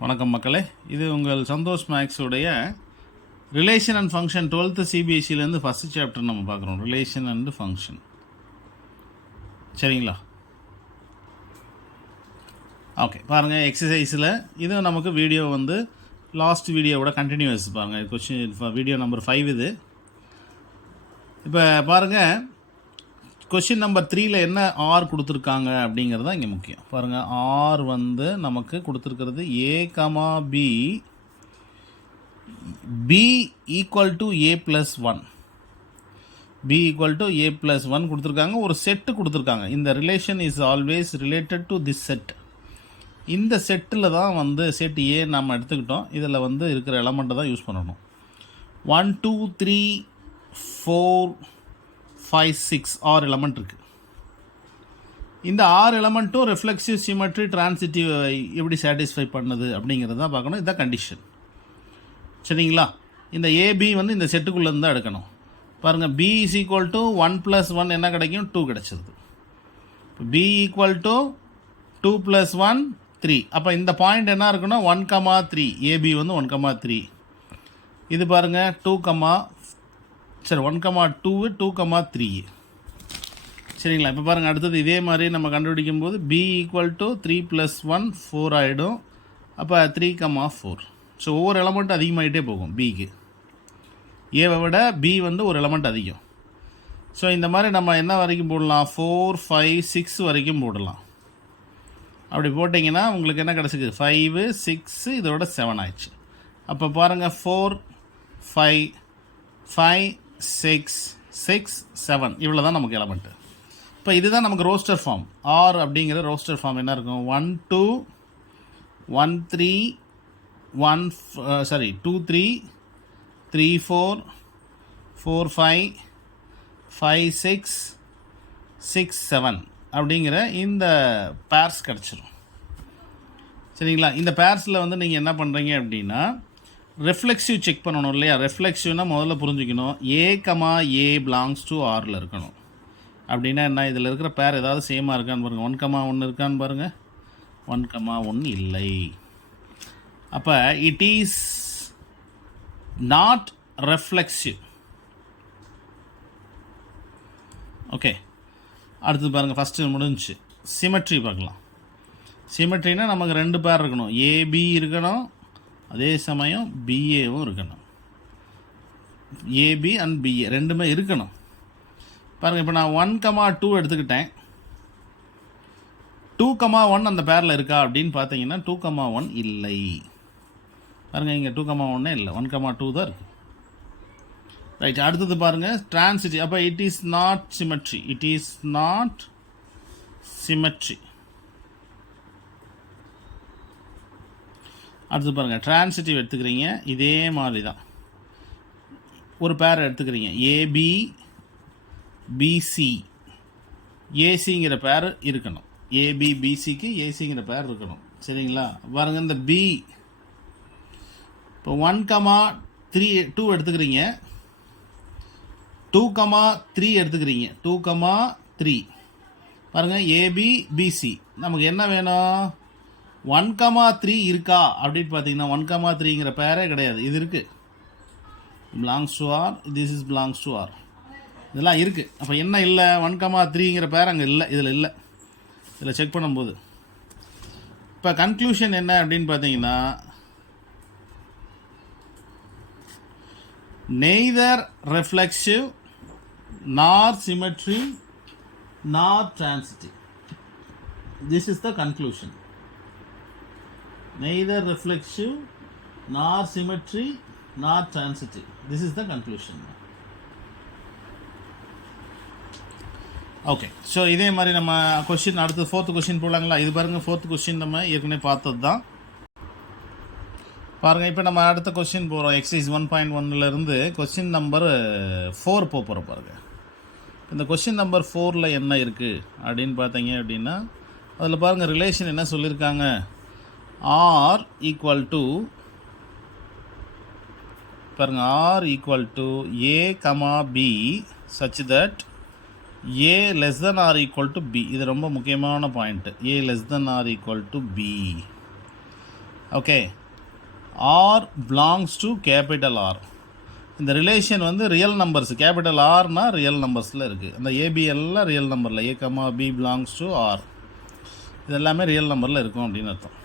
வணக்கம் மக்களே, இது உங்கள் சந்தோஷ் மேக்ஸ் உடைய ரிலேஷன் அண்ட் ஃபங்க்ஷன் 12th சிபிஎஸ்சிலேருந்து ஃபஸ்ட் சாப்டர் நம்ம பார்க்குறோம். Relation and function. சரிங்களா? ஓகே, பாருங்கள் எக்ஸசைஸில் இது நமக்கு வீடியோ வந்து லாஸ்ட் வீடியோவோட கண்டினியூஸ். பாருங்கள் கொஸ்டின் வீடியோ நம்பர் 5 இது. இப்போ பாருங்கள் கொஷின் நம்பர் 3ல் என்ன ஆர் கொடுத்துருக்காங்க அப்படிங்கிறது தான் இங்கே முக்கியம். பாருங்கள், ஆர் வந்து நமக்கு கொடுத்துருக்கிறது A comma B, B equal to A plus 1, B equal to A plus 1 கொடுத்துருக்காங்க. ஒரு செட்டு கொடுத்துருக்காங்க. இந்த relation is always related to this set. இந்த செட்டில் தான் வந்து செட் ஏ நம்ம எடுத்துக்கிட்டோம். இதில் வந்து இருக்கிற எலமெண்ட்டை தான் யூஸ் பண்ணணும். 1 2 3 4 5 6 6 எலமெண்ட் இருக்குது. இந்த 6 எலமெண்ட்டும் ரிஃப்ளெக்சிவ் சிமெட்ரி டிரான்சிட்டிவ் எப்படி சாட்டிஸ்ஃபை பண்ணுது அப்படிங்கிறது தான் பார்க்கணும். இதுதான் கண்டிஷன். சரிங்களா? இந்த ஏபி வந்து இந்த செட்டுக்குள்ளேருந்து தான் எடுக்கணும். பாருங்கள், பி இஸ் ஈக்குவல் டு 1 + 1 என்ன கிடைக்கும்? 2 கிடச்சிது. P equal to 2 + 1 3. அப்போ இந்த பாயிண்ட் என்ன இருக்குன்னா 1,3. ஏபி வந்து 1,3. இது பாருங்கள் 1,2 2,3. சரிங்களா? இப்போ பாருங்கள், அடுத்தது இதே மாதிரி நம்ம கண்டுபிடிக்கும் போது பி ஈக்குவல் டு 3 + 1 4 ஆகிடும். அப்போ 3,4. ஸோ ஒவ்வொரு எலமெண்ட்டும் அதிகமாகிட்டே போகும். பிக்கு ஏவை விட பி வந்து ஒரு எலமெண்ட் அதிகம். ஸோ இந்த மாதிரி நம்ம என்ன வரைக்கும் போடலாம்? 4 5 6 வரைக்கும் போடலாம். அப்படி போட்டிங்கன்னா உங்களுக்கு என்ன கிடச்சிது? 5 6 இதோட 7 ஆயிடுச்சு. அப்போ பாருங்கள் 4 5 5 6 6 7 இவ்வளோ தான் நமக்கு எலமெண்ட்டு. இப்போ இதுதான் நமக்கு ரோஸ்டர் ஃபார்ம். ஆர் அப்படிங்கிற ரோஸ்டர் ஃபார்ம் என்ன இருக்கும்? 1 2 1 3 2 3 3 4 4 5 5 6 6 7 அப்படிங்கிற இந்த பேர்ஸ் கிடச்சிரும். சரிங்களா? இந்த பேர்ஸில் வந்து நீங்கள் என்ன பண்ணுறீங்க அப்படின்னா ரெஃப்ளெக்சிவ் செக் பண்ணணும் இல்லையா? ரெஃப்ளெக்சிவ்னா முதல்ல புரிஞ்சுக்கணும், ஏ கமா ஏ பிலாங்ஸ் டு ஆரில் இருக்கணும். அப்படின்னா என்ன? இதில் இருக்கிற பேர் ஏதாவது சேமாக இருக்கான்னு பாருங்கள். 1,1 இருக்கான்னு பாருங்கள். 1,1 இல்லை. அப்போ it is not reflexive. Okay, அடுத்தது பாருங்கள், ஃபஸ்ட்டு முடிஞ்சிச்சு. சிமெட்ரி பார்க்கலாம். சிமெட்ரினா நமக்கு 2 பேர் இருக்கணும். ஏபி இருக்கணும், அதே சமயம் பிஏவும் இருக்கணும். ஏபி அண்ட் பிஏ ரெண்டுமே இருக்கணும். பாருங்கள், இப்போ நான் 1,2 எடுத்துக்கிட்டேன். 2,1 அந்த பேரில் இருக்கா அப்படின்னு பார்த்தீங்கன்னா 2,1 இல்லை. பாருங்கள், இங்கே 2,1 இல்லை, 1,2 தான் இருக்குது. ரைட், அடுத்தது பாருங்கள் டிரான்சிட்டி. அப்போ it is not symmetry. It is not symmetry. அடுத்து பாருங்கள், டிரான்சிட்டிவ் எடுத்துக்கிறீங்க. இதே மாதிரி தான் ஒரு பேர் எடுத்துக்கிறீங்க. ஏபி பிசி, ஏசிங்கிற பேர் இருக்கணும். ஏபி பிசிக்கு ஏசிங்கிற பேர் இருக்கணும். சரிங்களா? பாருங்கள், இந்த பி இப்போ 1,2 எடுத்துக்கிறீங்க. 2,3 எடுத்துக்கிறீங்க. 2,3 பாருங்கள், ஏபி பிசி நமக்கு என்ன வேணும்? 1,3 இருக்கா அப்படின்னு பார்த்தீங்கன்னா 1,3ங்கிற பேரே கிடையாது. இது இருக்குது, belongs to R, this is belongs to R, இதெல்லாம் இருக்குது. அப்போ என்ன இல்லை? 1,3ங்கிற பேர் அங்கே இல்லை, இதில் இல்லை. இதில் செக் பண்ணும்போது இப்போ கன்க்ளூஷன் என்ன அப்படின்னு பார்த்தீங்கன்னா நெய்தர் ரெஃப்ளெக்சிவ் நார் சிமெட்ரி நார் transitive. This is the conclusion. Neither reflexive nor symmetry nor transitive. This is the conclusion. Okay, so இதே மாதிரி நம்ம கொஸ்டின் அடுத்து 4th கொஸ்டின் போகலாங்களா? இது பாருங்கள், 4th கொஸ்டின் நம்ம ஏற்கனவே பார்த்தது தான். பாருங்கள், இப்போ நம்ம அடுத்த கொஸ்டின் போகிறோம். எக்ஸசைஸ் 1.1லேருந்து கொஸ்டின் நம்பர் 4 போகிறோம். பாருங்கள், இந்த கொஸ்டின் நம்பர் 4ல் என்ன இருக்குது அப்படின்னு பார்த்தீங்க அப்படின்னா அதில் பாருங்கள் ரிலேஷன் என்ன சொல்லியிருக்காங்க? ஆர் ஈக்குவல் டு பாருங்கள், R equal to A comma B such that A less than or equal to B. இது ரொம்ப முக்கியமான point. A less than or equal to B. Okay, R belongs to capital R. இந்த relation வந்து real numbers, capital ஆர்னா real நம்பர்ஸில் இருக்குது. அந்த AB எல்லாம் ரியல் நம்பரில், A comma B belongs to R, இது எல்லாமே ரியல் நம்பரில் இருக்கும் அப்படின்னு அர்த்தம்.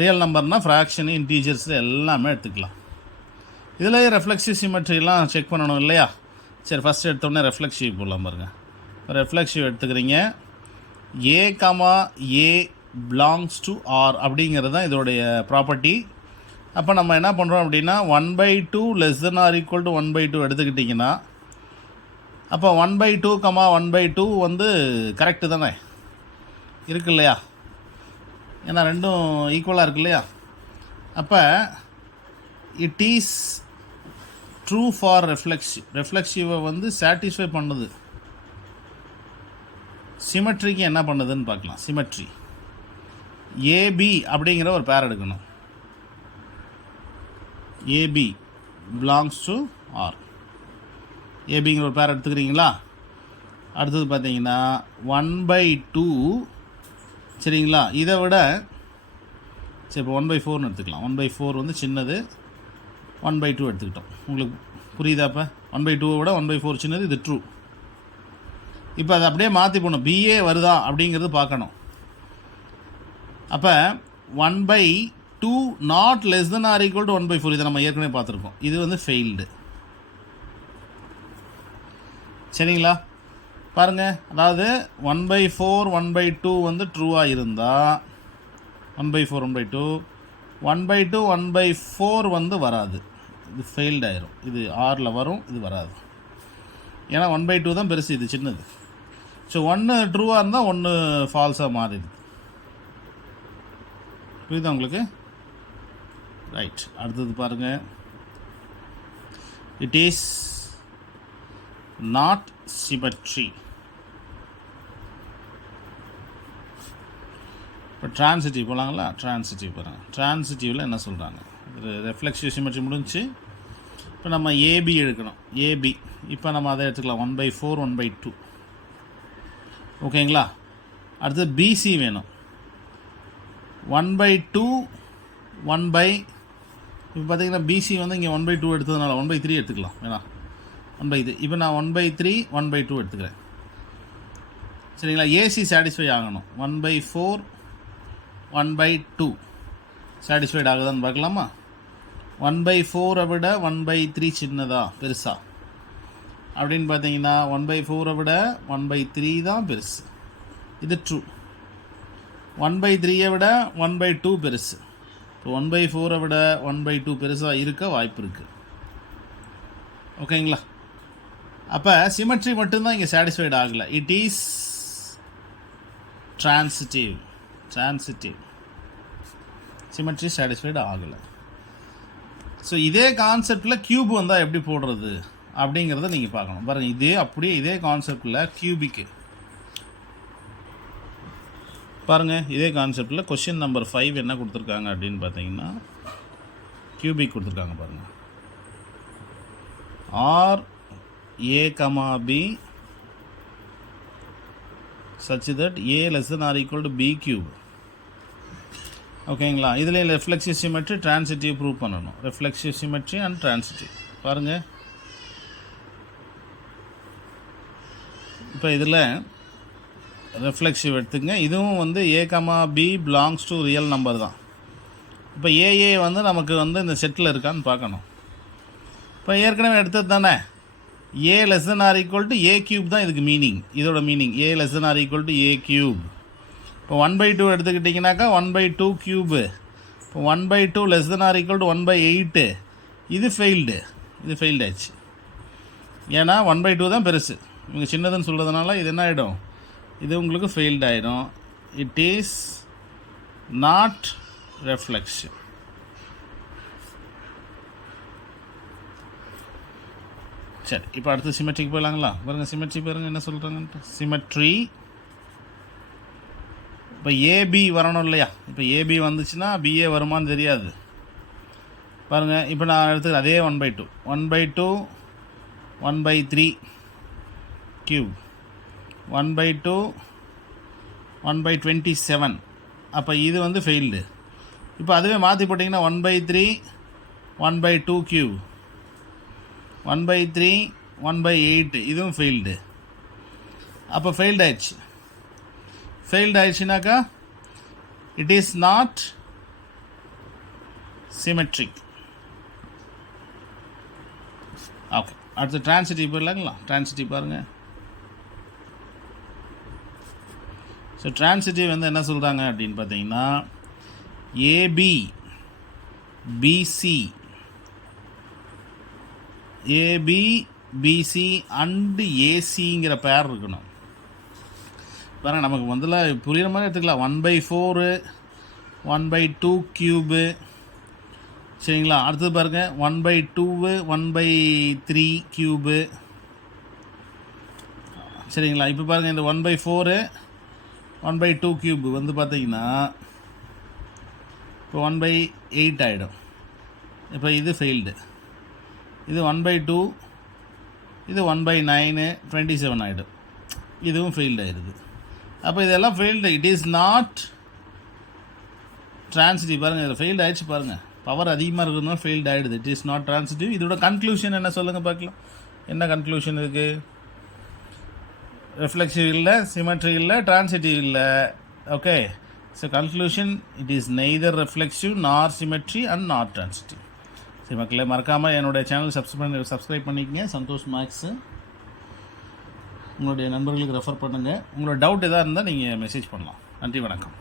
ரியல் நம்பர்னால் ஃப்ராக்ஷனு, இன்டீஜர்ஸ் எல்லாமே எடுத்துக்கலாம். இதில் ரெஃப்ளெக்சிவ் சிமெட்ரிலாம் செக் பண்ணணும் இல்லையா? சரி, ஃபஸ்ட்டு எடுத்தோடனே ரெஃப்ளெக்சிவ் போடலாம் பாருங்கள். ரெஃப்ளெக்சிவ் எடுத்துக்கிறீங்க. A comma A belongs to R அப்படிங்கிறது தான் இதோடைய ப்ராப்பர்ட்டி. அப்போ நம்ம என்ன பண்ணுறோம் அப்படின்னா 1/2 <= 1/2 எடுத்துக்கிட்டிங்கன்னா, அப்போ 1/2, 1/2 வந்து கரெக்டு தானே இருக்கு இல்லையா? ஏன்னா ரெண்டும் ஈக்குவலாக இருக்கு இல்லையா? அப்போ it is true for reflexive. ரெஃப்ளெக்சிவை வந்து சாட்டிஸ்ஃபை பண்ணுது. சிமெட்ரிக்கு என்ன பண்ணுதுன்னு பார்க்கலாம். சிமெட்ரி ஏபி அப்படிங்கிற ஒரு பேர் எடுக்கணும். AB belongs to R. ஏபிங்கிற ஒரு பேர் எடுத்துக்கிறீங்களா? அடுத்தது பார்த்தீங்கன்னா 1/2, சரிங்களா? இதை விட சரி, இப்போ 1/4ன்னு எடுத்துக்கலாம். 1/4 வந்து சின்னது, 1/2 எடுத்துக்கிட்டோம். உங்களுக்கு புரியுதா? இப்போ 1/2 விட 1/4 சின்னது, இது ட்ரூ. இப்போ அதை அப்படியே மாற்றி போகணும். பிஏ வருதா அப்படிங்கிறது பார்க்கணும். அப்போ 1/2 not less than or equal to 1/4, இதை நம்ம ஏற்கனவே பார்த்துருக்கோம். இது வந்து ஃபெயில்டு. சரிங்களா? பாருங்கள், அதாவது 1/4 1/2 வந்து ட்ரூவாக இருந்தால் 1/4 1/2, 1/2 1/4 வந்து வராது. இது ஃபெயில்டு ஆயிரும். இது ஆரில் வரும், இது வராது. ஏன்னா 1/2 தான் பெருசு, இது சின்னது. ஸோ 1 ட்ரூவாக இருந்தால் 1 ஃபால்ஸாக மாறிடுது. புரியுதா உங்களுக்கு? ரைட். அடுத்தது பாருங்கள். It is not symmetry. இப்போ ட்ரான்சிட்டிவ் போகலாங்களா? ட்ரான்சிட்டிவ் பாருங்கள். ட்ரான்சிட்டிவில் என்ன சொல்கிறாங்க? ரெஃப்ளெக்சிவ் சிமெட்ரி முடிஞ்சு. இப்போ நம்ம ஏபி எடுக்கணும். ஏபி இப்போ நம்ம அதை எடுத்துக்கலாம். 1/4 1/2, ஓகேங்களா? அடுத்து பிசி வேணும். 1/2 இப்போ பார்த்தீங்கன்னா பிசி வந்து இங்கே 1/2 எடுத்ததுனால 1/3 எடுத்துக்கலாம். வேணா 1/3. இப்போ நான் 1/3 1/2 எடுத்துக்கிறேன். சரிங்களா? ஏசி சாட்டிஸ்ஃபை ஆகணும். 1/4 1/2 சாட்டிஸ்ஃபைட் ஆகுதான்னு பார்க்கலாமா? 1/4 விட 1/3 சின்னதா பெருசா அப்படின்னு பார்த்தீங்கன்னா 1/4 விட 1/3 தான் பெருசு. இது ட்ரூ. 1/3 விட 1/2 பெருசு. இப்போ 1/4 விட 1/2 பெருசாக இருக்க வாய்ப்பு இருக்குது. ஓகேங்களா? அப்போ சிமெட்ரி மட்டும்தான் இங்கே சாட்டிஸ்ஃபைட் ஆகலை. It is transitive. Symmetry satisfied ஆகலை. ஸோ இதே கான்செப்டில் கியூப் வந்தால் எப்படி போடுறது அப்படிங்கிறத நீங்கள் பார்க்கணும். பாருங்கள், இதே கான்செப்டில் கியூபிக்கு பாருங்கள். இதே கான்செப்டில் கொஷின் நம்பர் 5 என்ன கொடுத்துருக்காங்க அப்படின்னு பார்த்தீங்கன்னா, கியூபிக் கொடுத்துருக்காங்க பாருங்கள். R A comma B such that a less than or equal to b cube. ஓகேங்களா? இதில் ரெஃப்ளெக்சிவ் சிமெட்ரி, ட்ரான்சிட்டிவ் ப்ரூவ் பண்ணணும். Reflexive symmetry and transitive. பாருங்கள், இப்போ இதில் ரெஃப்ளெக்சிவ் எடுத்துங்க. இதுவும் வந்து A comma B belongs to real number தான். இப்போ ஏஏ வந்து நமக்கு வந்து இந்த செட்டில் இருக்கான்னு பார்க்கணும். இப்போ ஏற்கனவே எடுத்தது தானே. A less than or equal to a cube தான் இதுக்கு மீனிங். இதோட meaning a less than or equal to a cube. இப்போ 1/2 எடுத்துக்கிட்டிங்கனாக்கா 1/2 க்யூபு. இப்போ 1/2 less than or equal to 1/8. இது ஃபெயில்டு ஆச்சு. ஏன்னா 1/2 தான் பெருசு. இவங்க சின்னதுன்னு சொல்கிறதுனால இது என்ன ஆகிடும்? இது உங்களுக்கு ஃபெயில்டு ஆகிடும். It is not reflection. சரி, இப்போ அடுத்து சிமெட்ரிக்கு போயிடலாங்களா? பாருங்கள், சிமெட்ரி பாருங்கள் என்ன சொல்கிறாங்கன்ட்டு. சிமெட்ரி இப்போ ஏபி வரணும் இல்லையா? இப்போ ஏபி வந்துச்சுன்னா பிஏ வருமானு தெரியாது. பாருங்கள், இப்போ நான் எடுத்துக்கிறேன் அதே 1/2 1/3 கியூப் 1/2 1/27. அப்போ இது வந்து ஃபெயில்டு. இப்போ அதுவே மாற்றி போட்டிங்கன்னா 1/3 1/2 கியூப் 1/3 1/8 இதுவும் ஃபெயில்டு. அப்போ ஃபெயில்டு ஆயிடுச்சுனாக்கா it is not symmetric. Okay, அடுத்து ட்ரான்சிட்டிவ் போயிடலாங்களா? ட்ரான்சிட்டிவ் பாருங்கள். ஸோ ட்ரான்சிட்டிவ் வந்து என்ன சொல்கிறாங்க அப்படின்னு பார்த்தீங்கன்னா ஏபி பிசி அண்டு ஏசிங்கிற பேர் இருக்கணும். பாருங்கள், நமக்கு முதல்ல புரிகிற மாதிரி எடுத்துக்கலாம். 1/4 1/2 கியூபு, சரிங்களா? அடுத்தது பாருங்கள் 1/2 1/3 கியூபு, சரிங்களா? இப்போ பாருங்கள் இந்த 1/4 1/2 கியூப் வந்து பார்த்தீங்கன்னா இப்போ 1/8 ஆகிடும். இப்போ இது ஃபெயில்டு. இது 1/2, இது 1/9 27 ஆகிடும். இதுவும் ஃபெயில்டு ஆகிடுது. அப்போ இதெல்லாம் failed. It is not transitive. பாருங்கள், இதில் ஃபெயில்டு ஆகிடுச்சு. பாருங்கள், பவர் அதிகமாக இருக்கிறதுனால ஃபெயில்டு ஆகிடுது. It is not transitive. இதோட கன்க்ளூஷன் என்ன சொல்லுங்கள் பார்க்கலாம். என்ன கன்க்ளூஷன் இருக்குது? ரிஃப்ளெக்சிவ் இல்லை, சிமெட்ரி இல்லை, ட்ரான்சிட்டிவ் இல்லை. Okay, so conclusion it is neither reflexive நார் சிமெட்ரி அண்ட் நாட் ட்ரான்சிட்டிவ். சரி மக்களே, மறக்காமல் என்னுடைய சேனல் சப்ஸ்கிரைப் பண்ணிக்கங்க. சந்தோஷ் மேக்ஸு உங்களுடைய நண்பர்களுக்கு ரெஃபர் பண்ணுங்கள். உங்களோட டவுட் எதாக இருந்தால் நீங்கள் மெசேஜ் பண்ணலாம். நன்றி, வணக்கம்.